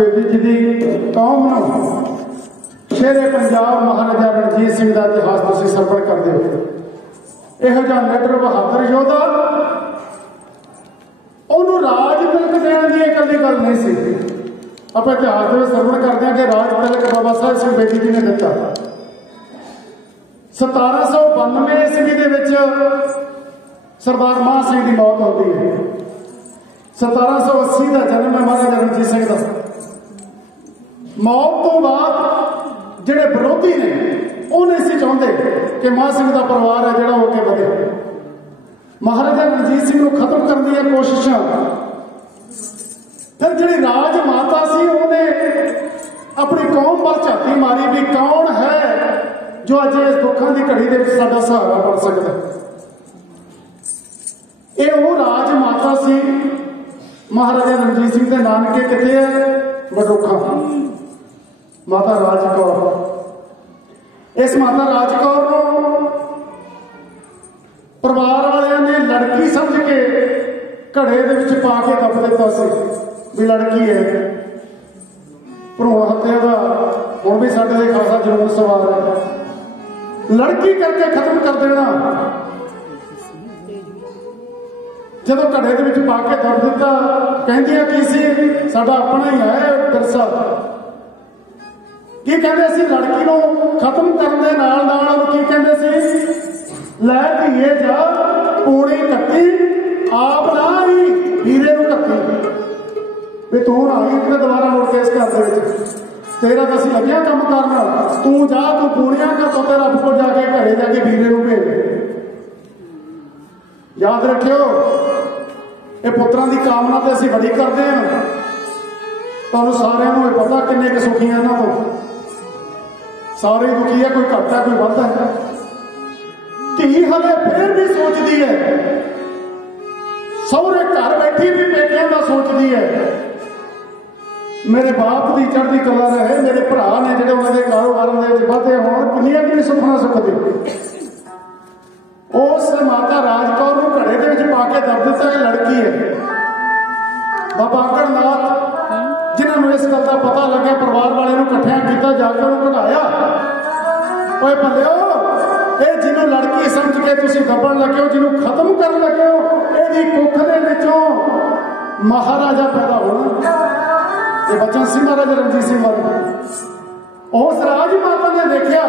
बेदी जी की कौम नूं शेरे पंजाब महाराजा रणजीत सिंह का इतिहास तुसीं सरवण करते हो। इहो जिहा निडर बहादुर योधा उन्होंने राज तिलक देने की इकली गल नहीं सी। आप इतिहास में सरवण करते हैं कि राज तिलक बाबा साहब सिंह बेदी जी ने दिता। 1792 ईस्वी के सरदार मान सिंह की मौत होती है। 1780 का जन्म है महाराजा रणजीत सिंह का। मौत तो बाद जिहड़े विरोधी ने वो नहीं सी चाहते कि मान सिंह का परिवार है जिहड़ा अगे बढ़े। महाराजा रणजीत सिंह को खत्म करने की कोशिश, फिर जी राज माता सी उन्हें अपनी कौम पर झाती मारी भी कौन है जो अज इस दुखों की घड़ी के साडा सहारा बन सकता। ये वो राज माता सी महाराजा रणजीत सिंह के नानके कितने है बडोखा, माता राज कौर। इस माता राज कौर को परिवार वाले ने लड़की समझ के घड़े दे पा के दब दिता भी लड़की है। भ्रूण हत्या का हुण भी साडे खासा जरूर सवाल है। लड़की करके खत्म कर देना, जदों घड़े दे पा के दब दिता कहंदियां की सी साडा अपना ही है विरसा। की कहते सी लड़की को खत्म करने की कहते सी लै धीए जा पूरी कत्ती आप ना आई हीरे को कत्ती भी तू ना आई इतने दोबारा मुड़ के इस घर तेरा तो असं लगे काम करना। तू जा तू पूड़ियां का तो रब को जाके घरे जाके हीरे को भेज। याद रखियो ये पुत्रां की कामना तो असं बड़ी करते हैं। तुहानूं सारिआं नूं पता किन्ने क सुखी हैं इन्हां तों। सारे दुखी है, कोई घट है कोई वध है। धी हले फिर भी सोचती है, सौरे घर बैठी भी पेटियां का सोचती है मेरे बाप की चढ़ती कला रहे, मेरे भरा ने जो उन्होंने कारोबार वाधे होण किन्नियां किन्नी सुखना सुखती। उस माता राज कौर को घड़े के पा के दब दिता है लड़की है। बाबा आकड़नाथ जिन्होंने इस गल का पता लगे परिवार वाले इकट्ठिया किया जाकर कढ़ाया। ओए भलियो ये जिन्हों लड़की समझ के तुम दबन लगे हो, जिन्हों खत्म कर लगे हो, यदि कुख के विचों महाराजा पैदा होना। ये बचन सी महाराजा रणजीत सिंह वाले। उस राज माता ने देखा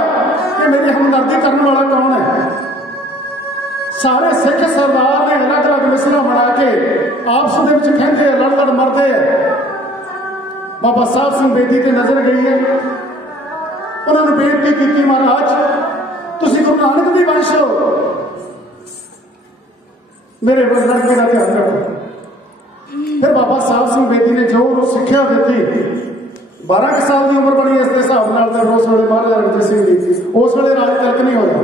कि मेरी हमदर्दी करने वाला कौन है। सारे सिख सरदार ने अलग अलग मिसरा बना के आपस कहते लड़ लड़ मरते है। बाबा साहब सिंह बेदी ते नजर गई है। उन्होंने बेनती की महाराज तुसी गुरु नानक दी वंश हो, मेरे लड़के का ध्यान रखो। फिर बाबा साहब सिंह बेदी ने जो सिक्ख्या दी 12 साल की उम्र बनी। इस हिसाब नाल उस वेले महाराजा रणजीत सिंह जी उस वेले राज तिलक नहीं होया।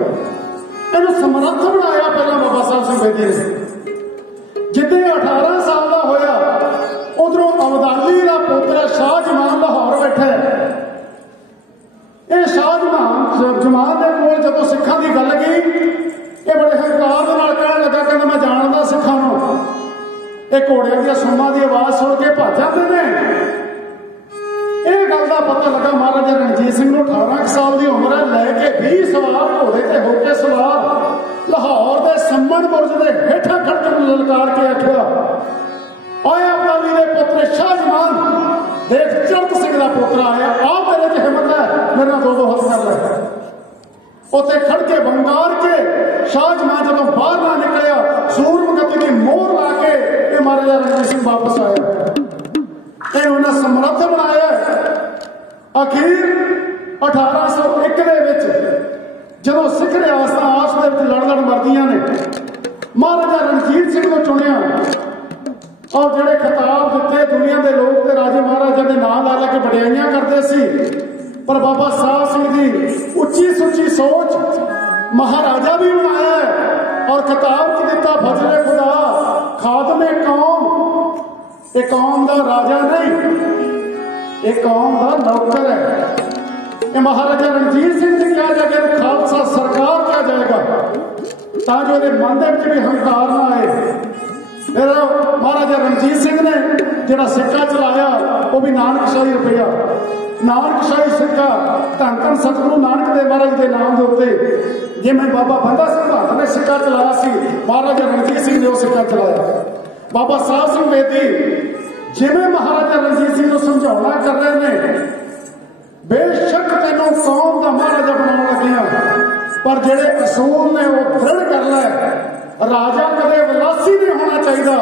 इन्हू समर्थ बनाया पहला बाबा साहब सिंह बेदी ने। जिद्दे 18 साल का होया उधरों अबदाली का पुत्र शाहजमान लाहौर बैठा। ये शाहजमान के कोल जदों सिखां की गल गई, ये बड़े हंकार कहने लगा कहना मैं जानता सिखां नूं। ये घोड़ियां दी सुम्मां की आवाज सुन के भज जाते हैं। यह गल का पता लगा महाराजा रणजीत सिंह को 18 साल की उम्र है, लैके 20 सवार घोड़े से होके सवार लाहौर के सम्मन बुरज के हेठा खड़ के ललकार के आख्या आया अबदाली के पुत्र शाहजमान देख चरत सिंह का पुत्र आया, आप मेरे च हिम्मत है मेरे दो हथ कर ले। उत्थे खड़ के बंगार के शाहजमान जब बाहर ना निकलिया सूरमगति की मोहर ला के महाराजा रणजीत सिंह वापस आया। उन्हें समर्थ बनाया। आखिर 1801 जो सिख रियासत आपस लड़ लड़ मरदियां ने महाराजा रणजीत सिंह को चुनिया और जोड़े खिताब दिते दुनिया के लोग तो राजे महाराजा के नाम ला लैके वडियाइयां करते सी। पर बाबा साहब सिंह की उच्ची सुच्ची सोच महाराजा भी बनाया और खिताब दिता फजले खुदा खादमे कौम। एक कौम का राजा नहीं, एक कौम का नौकर है। ये महाराजा रणजीत सिंह से कहा जाएगा, खालसा सरकार कहा जाएगा, ताकि मन के भी हंकार ना आए। फिर महाराजा रणजीत सिंह ने जिहड़ा सिक्का चलाया वो भी नानकशाही रुपया, नानकशाही सिक्का धन धन सतगुरु नानक देव महाराज के नाम के उत्ते जिवें बाबा बंदा सिंह बहादुर ने सिक्का चलाया सी, महाराजा रणजीत सिंह ने वो सिक्का चलाया। बाबा साहब सिंह बेदी जिवें महाराजा रणजीत सिंह को समझाना कर रहे हैं, बेशक तेनों कौम का महाराजा बनाने लगे, पर जेडे असूल ने वो दृढ़ कर ले। राजा कदे विलासी नहीं होना चाहिए,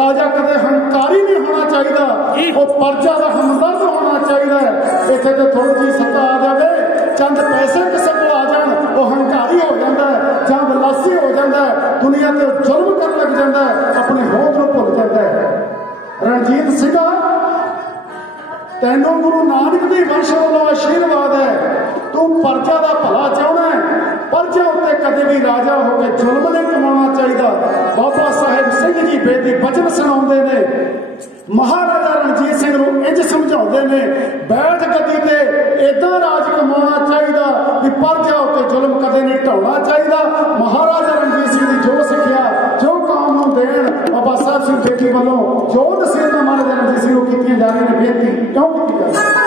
राजा कदे हंकारी नहीं होना चाहिए, वो प्रजा का हमदर्द होना चाहिए। इतने तो थोड़ी जी सत्ता आ जाए, चंद पैसे किसी को आ जाए, वो हंकारी हो जाता है या विलासी हो जाता है, दुनिया से जुल्म कर लग जाता है, अपने होंद को भुल जाता है। रणजीत सिंह तेनों गुरु नानक दी वंश वालों आशीर्वाद है, तू प्रजा का भला चाहना है, प्रजा उत्ते कदे भी राजा होकर जुल्म नहीं कमाना चाहिए। बाबा साहेब सिंह जी बेदी वचन सुनाते ने, महाराजा रणजीत सिंह को इंज समझाते ने, बैठ गद्दी ते इदा राज कमाना चाहिए कि प्रजा उत्ते जुल्म कदे नहीं ढाउना चाहिए। महाराजा रणजीत सिंह की जो सिक्ख्या जो काम देन बाबा साहब सिंह बेदी वालों जो नसीहत महाराजा रणजीत सिंह को की जा रही ने बेनती क्यों की जा रही।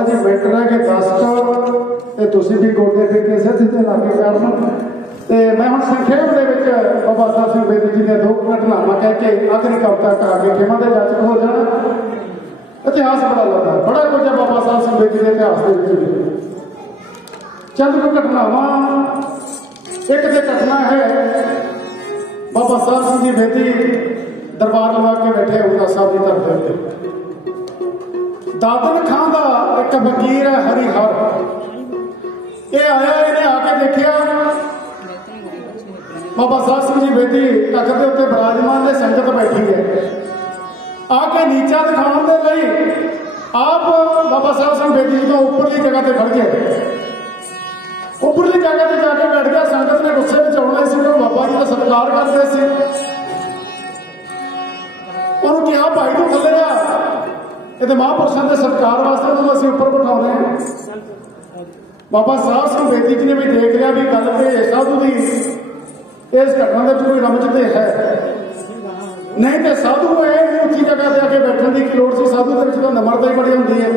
माड़ा जी मैटर है कि 10 तुम भी गोडे फिर सिद्ध से लागे करना। तो मैं हम संखेप के बाबा साहब सिंह बेदी जी ने 2 घटनावां कह के आखिरी कविता कहा के खेमा के जाचक हो जाना। इतिहास बड़ा लगता है, बड़ा कुछ है बाबा साहब सिंह बेदी के इतिहास के चंद को घटनावां। एक तो घटना है बाबा साहब सिंह जी बेदी दरबार लगा के बैठे उनका साहब की धरती उत्ते। दादन खां का एक फकीर है हरिहर, ये आया, इन्हें आके देखिया बाबा साहब सिंह जी बेदी तख्त के उत्ते विराजमान ने, संगत बैठी है। आके नीचा दिखाने के लिए आप बाबा साहब सिंह बेदी जी को उपरली जगह पर खड़ गए। उपरली जगह पर जाके बैठ गया। संगत ने गुस्से में आना सी, बाबा जी का सत्कार करते थे। उन्होंने कहा भाई तू थले आ, ये महापुरुषों के सत्कार वास्ते तो असं उपर बिठाने हैं। बाबा साहब सिंह बेदी जी ने भी देख लिया भी गल तो साधु की इस घटना में कोई रमजते है नहीं, तो साधु है उची जगह पर आके बैठने की लोड़ सी। साधु के तो नम्रता ही बड़ी होती है।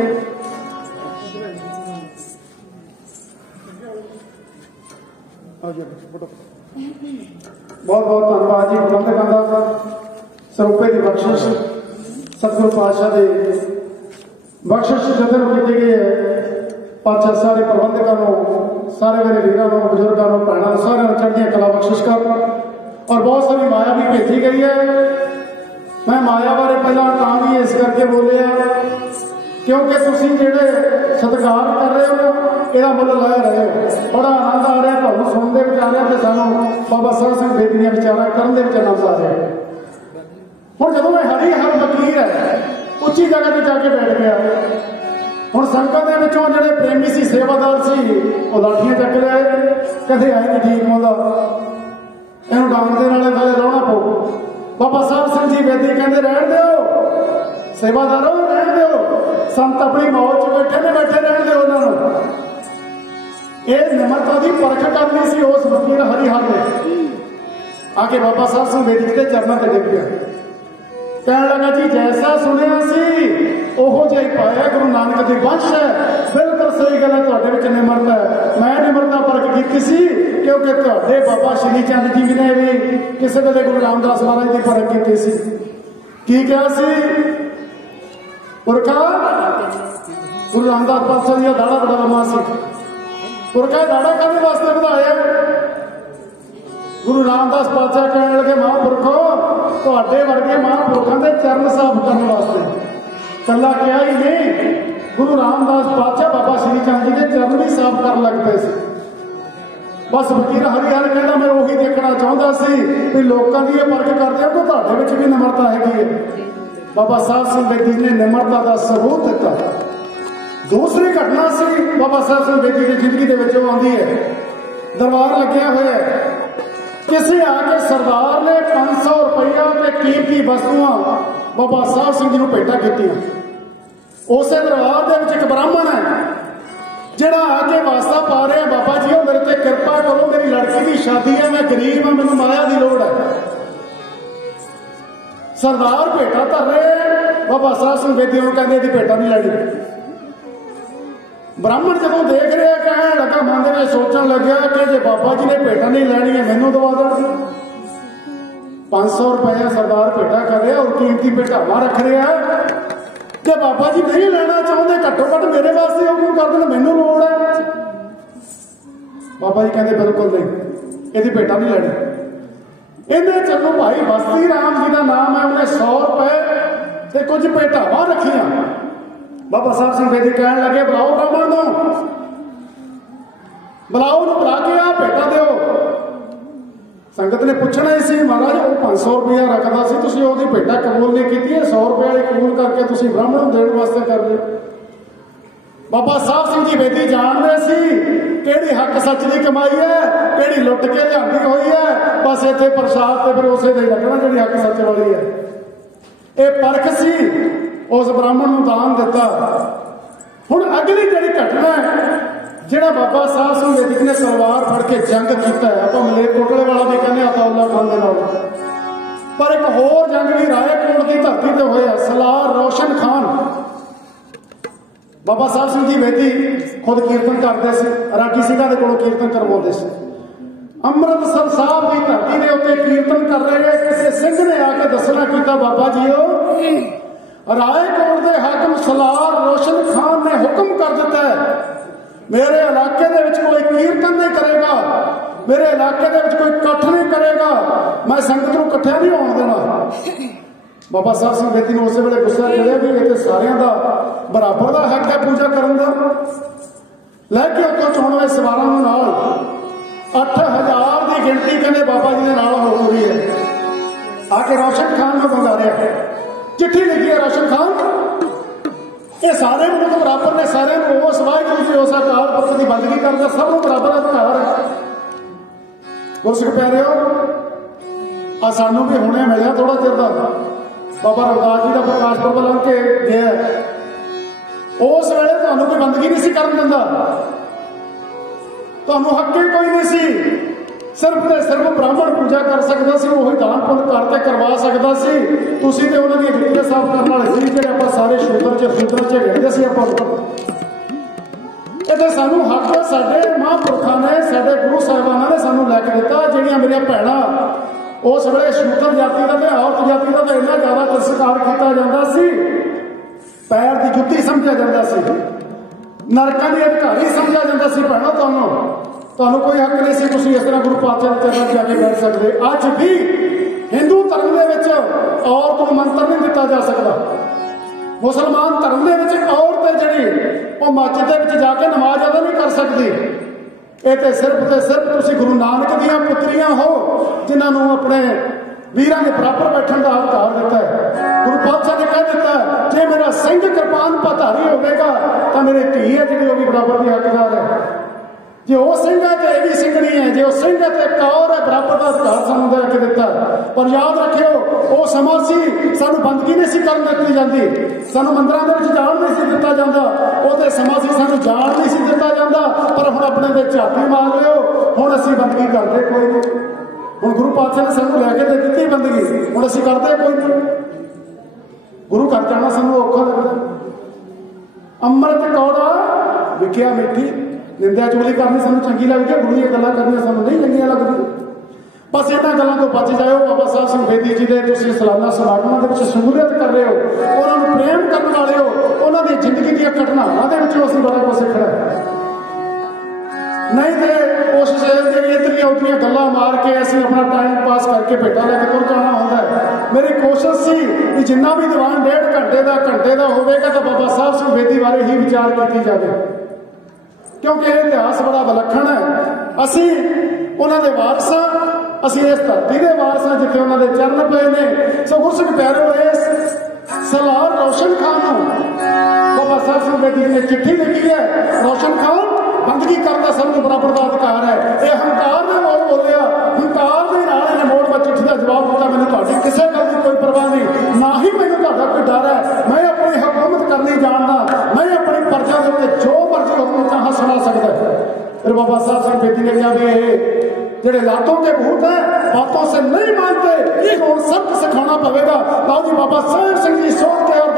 बहुत बहुत धन्यवाद जी प्रबंधकों का। सरूपे की बख्शिश सतगुरु पातशाह की बख्शिश जतन की गई है। पातशाह सारे प्रबंधकों, सारे मेरे वीरों, बुजुर्गों, भैनों सारे चढ़दियां कला बख्शिश कर। और बहुत सारी माया भी भेजी गई है। मैं माया बारे पहला तां भी इस करके बोलिया क्योंकि तुम जेडे सत्कार कर रहे हो यदा मुल लै रहे हो। बड़ा आनंद आ रहा तुम सुनते विचार तो सानू बाबा साहब सिंह बेदी दियां विचारां करन दे विच आनंद आ रहा है। हुण जदों मैं हरिहर फकीर है उच्ची जगह पर जाके बैठ गया। हुण संगत दे विचों जेडे प्रेमी सी, सेवादार सी, वो लाठियां चक रहे, कहते आए नहीं ठीक होंदा, इहनूं डांग दे नाले थले लाउणा पऊ। बाबा साहब सिंह जी बेदी कहंदे रहण दिओ, सेवादारों रहण दिओ, संत अपनी मौज च बैठे ने, बैठे रहण दिओ उन्हां नूं। ਇਹ ਨਿਮਰਤਾ ਦੀ परख करनी सी उस फकीर हरिहर ने। आके बाबा साहब सिंह बेदी जी के चरणों से डिग गया, कहने लगा जी जैसा सुनिया सी ओहो जिहा ही पाया, गुरु नानक दी बख्श है। बिल्कुल सही गल है, तुहाडे विच निमरता है। मैं निमरता परख कीती सी क्योंकि तुहाडे बाबा श्री चंद जी ने भी किसी वेले गुरु रामदास महाराज की परख कीती सी। की कहा सी पुरखा, गुरु रामदास पातशाह जी दा दाड़ा बड़ा लम्मा सी। पुरखा दाड़ा कहने वास्ते बढ़ाया। गुरु रामदास पातशाह कहने लगे महापुरखो तुहाडे वर्गे महापुरखों के चरण साफ करने वास्ते। कला क्या ही नहीं, गुरु रामदास पातशाह बाबा श्री चंद जी के चरण भी साफ कर लग पे। बस फकीर हरिहर कहना मैं वही देखना चाहता सी भी लोगों की परख करते हो तो तुहाडे विच भी निमरता हैगी है। बाबा साहब सिंह बेदी ने निमरता का सबूत दिता। दूसरी घटना सी बाबा साहब सिंह बेदी की जिंदगी के विच आउंदी है। दरबार लग्या होया है, किसी आके सरदार ने 500 रुपया के कीमती वस्तुआं बाबा साहब सिंह जी को भेंटा कीतियां। उस दरबार दे विच एक ब्राह्मण है जिहड़ा आके वास्ता पा रहा, बाबा जी मेरे ते कृपा करो, मेरी लड़की की शादी है, मैं गरीब हाँ, मैनूं माया की लोड़ है। सरदार भेंटा धर रहे, बाबा साहब सिंह बेदी नूं कहंदे इहदी भेंटा नहीं लैणी। ब्राह्मण जदों देख रहा कहने लगा, मन में सोचन लग्या कि जे बाबा जी ने भेंटा नहीं लैनी है मैनूं दवा देण। 500 रुपया सरदार भेंटा कर रहा और कीमती भेंटावां रख रहा है। जे बाबा जी नहीं लेना चाहते घट्टो घट्ट मेरे वास्ते हुक्म कर देण, मैनूं लोड़ है। बाबा जी कहते बिल्कुल नहीं, इहदी भेंटा नहीं लैणी। इन्हें चलो भाई बस्ती राम जी का नाम है, उन्हें 100 रुपए ते कुछ भेंटावां रखियां। बाबा साहब सिंह बेदी कहने लगे बुलाओ ब्राह्मण नूं, बुलाओ नूं, बुला के आ भेंटा दिओ। संगत ने पूछना ही सी महाराज वो 500 रुपया रखता सी, तुसीं ओहदी भेंटा कबूल नहीं की, 100 रुपये वाली कबूल करके तुसीं ब्राह्मण नूं देण वास्ते कर लिया। बाबा साहब सिंह जी बेदी जान रहे सी किहड़ी हक सच की कमाई है, किहड़ी लुट के लिआंदी हुई है। बस इत्थे प्रसाद ते फिर उसे दे लगना जिहड़ी हक सच वाली है। ये परख सी, उस ब्राह्मण नूं दान दिता। हुण अगली जिहड़ी घटना है, जिहड़ा बाबा साहब सिंह बेदी ने तलवार फड़ के जंग कीता है, आपां मलेरकोटले वाला भी कहने अताउल्ला खान दे नाल, पर एक होर जंग भी रायकोट की धरती ते होया। सलार रोशन खान बाबा साहब सिंह जी बेदी खुद कीर्तन करते थे, राठी सिंह के कोलों कीर्तन करवाते थे। अमृतसर साहब की धरती के उत्ते कीर्तन कर रहे किसी सिंह ने आके दसना किया, बाबा जी रायकोट के हाकम सलार रोशन खान ने हुक्म कर दिता है मेरे इलाके दे विच कोई कीर्तन नहीं करेगा, मेरे इलाके दे विच कोई इकट्ठ नहीं करेगा, मैं संगत नूं इकट्ठा नहीं होण देना। बाबा साहब सिंह बेदी ने उस वेले गुस्सा चढ़िया भी ये सारियां दा बराबर का हक है पूजा करन दा। लैके उत्तों चुणवे सवारां नूं नाल 8000 की गिनती कहते बाबा जी के नाल हो रही है। आके रोशन खान को मंगाया, चिट्ठी लिखी है रोशन खान, ये सारे मुल्क बराबर ने, सारे उस वाहिगुरू जी उस अकाल पुरख की बंदगी करता, सब बराबर अधिकार है। गुरसिख प्यारिओ आ सानू भी हुणे मिलिया थोड़ा चिर का, बाबा रविदास जी का प्रकाश पुरब लंघ के गया, उस वेले तुहानू कोई बंदगी नहीं सी करन दिंदा, तुहानू हक ही कोई नहीं सी, सिर्फ ते सिर्फ ब्राह्मण पूजा कर सकता सी, वही दान पुण्य करते करवा सकता सी। तुसीं ते उन्हां दी जुत्तियां साफ करन वाले सी, जिहड़े आपां सारे शूद्र झेड़दे सी आपां। इहदे सानू हक साडे महापुरखां ने, साडे गुरु साहिबानां ने सानू लैके दित्ता। जिहड़ियां मेरियां भैणां उस वेले शूद्र जाति का ते औरत जाति का तो इन्ना ज्यादा तिरस्कार किया जाता सी, पैर की जुत्ती समझा जाता सी, नरकां दी अधिकारी समझा जाता सी। भैणों तुहानू कोई हक नहीं सी, तुसीं इस तरह गुरु पातशाह के चरणों जाके बैठ सकते। अज भी हिंदू धर्म दे विच औरत नूं मंत्र नहीं दिता जा सकता, मुसलमान धर्म दे विच औरत जिहड़ी वो मस्जिद दे विच जाके नमाज अदा नहीं कर सकती। ये तो सिर्फ तुसीं गुरु नानक दियां पुत्रियां हो, जिन्होंने अपने वीरां के बराबर बैठने का अधिकार दिता है। गुरु पातशाह ने कह दिता है जे मेरा सिंह कृपान पधारी होगा तो मेरी धी है जी वो भी बराबर की हकदार है। जे वो सिंह है तो यह भी सिंघनी है, जो सिंह है तो एक और है, बराबर का अधिकार सानू दे के दिता है। पर याद रखियो वो समा सी सानू बंदगी नहीं सी करन दित्ती जांदी, सानू मंदिरां दे विच जाण नहीं सी दिता जांदा, वो ते समा सी सानू जाण नहीं सी दिता जांदा। पर हुण अपने दे झाती मार लियो, हुण असीं बंदगी करदे कोई नहीं। हुण गुरु पातशाह ने सानू लैके दे दित्ती बंदगी, हुण असीं करदे कोई नहीं। गुरु घर जाना सानू औखा लगदा। अमृत कौड़ा विख्या मिठी, निंदा चुगली करनी सानू चंगी लगती है, गुरु दी गल्लां करनियां सानू नहीं चंगियां लगदियां। बस इन्हां गल्लां तो बच जाओ। बाबा साहब सिंह बेदी जी दे तुसीं सालाना समागमां दे विच शमूलियत कर रहे हो, उन्हां नूं प्रेम करन वाले हो, उन्हां दी जिंदगी दी घटनावां दे विचों असीं बड़ा कुछ सिੱਖਣਾ है। नहीं तो कोशिश इधरिया उधरिया गल्लां मार के असीं अपना टाइम पास करके भेटा लैके तुर जाना होंदा है। मेरी कोशिश सी कि जिन्ना भी दीवान 1.5 घंटे का होगा तो बाबा साहब सिंह बेदी बारे ही विचार की जाए, क्योंकि यह इतिहास बड़ा विलक्षण है। असी उन्होंने वारस हाँ, असी इस धरती के वारस हाँ जिथे उन्होंने चरण पे ने। सो गुरसिख प्यारे इस सलार रोशन खान बाबा साहब सिंह बेदी ने चिट्ठी लिखी है। रोशन खान बंदगी करना सबको बराबर का अधिकार है। यह हंकार ने मोड़ बोलिया, हंकार के नाल ने मोड़ में चिट्ठी का जवाब दिता, मैंने तुहाडी किसी गल की कोई परवाह नहीं, ना ही मैंने तुहाडा कोई डर है। मैं अपनी हुकूमत करनी जानदा, मैं अपनी प्रजा के उत्ते जो मर्जी हुक्म चाह सुना सकता है। फिर बाबा साहब सिंह बेदी ने कहा भी जेडे लातों के भूत है बातों से नहीं मानते, ये सबक सिखाना पड़ेगा। लाओ जी बाबा साहब सिंह जी सोच के और